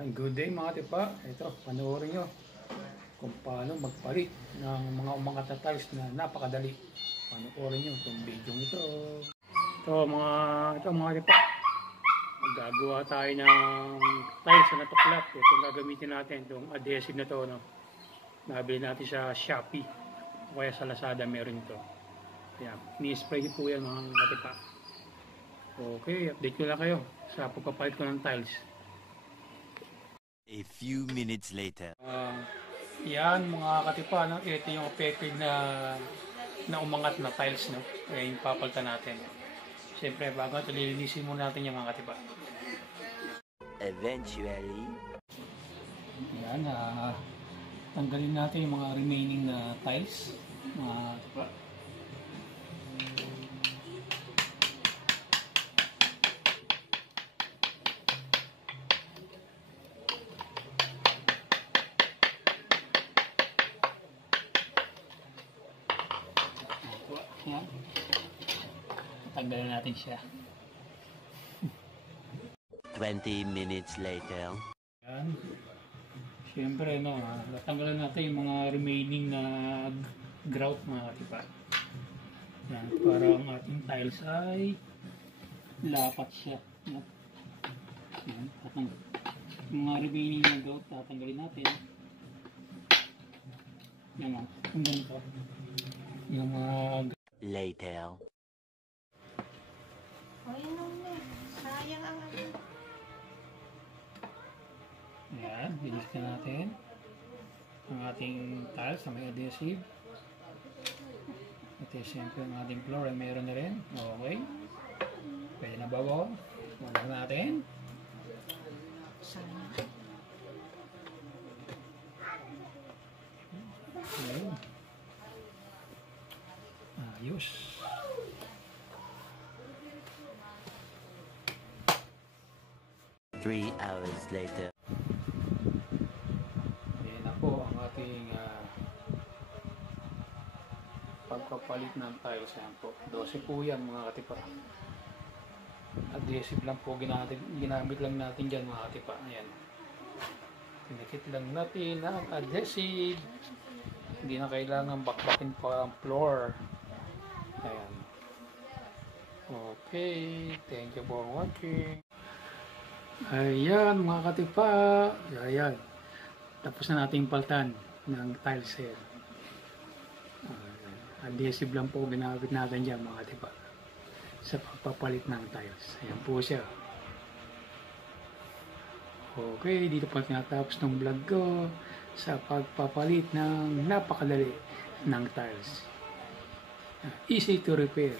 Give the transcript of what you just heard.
Ayan, good day mga tipa. Ito, panoorin nyo kung paano magpalit ng mga umangat na tiles na napakadali. Panoorin nyo itong video ito. Ito mga tipa. Gagawa tayo ng tiles na natuklat. Itong gagamitin natin, itong adhesive na to. No? Nabili natin sa Shopee. O kaya sa Lazada meron ito. Ayan, ni-spray po yan mga tipa. Okay, update ko lang kayo sa pagpapalit ko ng tiles. A few minutes later. Yan mga katipa, no? Ito yung affected na umangat na tiles, no? Kaya yung papalitan natin. Siyempre, bago ito, lilinisin muna natin yung mga katipa. Eventually. Yan, tanggalin natin yung mga remaining na tiles, mga katipa. Yan. Tanggalin natin siya. 20 minutes later. Yan. Siyempre, no, natanggalan natin yung mga remaining na grout mga katipa. Yan, para ang ating tiles ay lapat siya. Yan. Yan, yung mga remaining na grout, tatanggalin natin. Yan o, yung ganito. Yung mga Later. Ay, sayang ang ano. Ayan, bilis na natin ang ating tiles na may adhesive. Ito siyempre ang ating floor ay meron na rin. Okay. Pwede na babaw. Wala natin. Sayang. Ayun. Ayos. Three hours later. Ayan na po ang ating pagpapalit ng tiles. Ayan po. 12 po yan mga katipa. Adhesive lang po ginamit lang natin dyan mga katipa. Ayan. Pinikit lang natin ang adhesive. Hindi na kailangan bakbakin pa ang floor. Ayan. Okay. Thank you for watching. Ayan mga katipa. Ayan. Tapos na natin palitan ng tiles here. Adhesive lang po ginamit natin dyan mga katipa. Sa pagpapalit ng tiles. Ayan po siya. Okay. Dito po tinatapos ng vlog ko sa pagpapalit ng napakadali ng tiles. Easy to repair.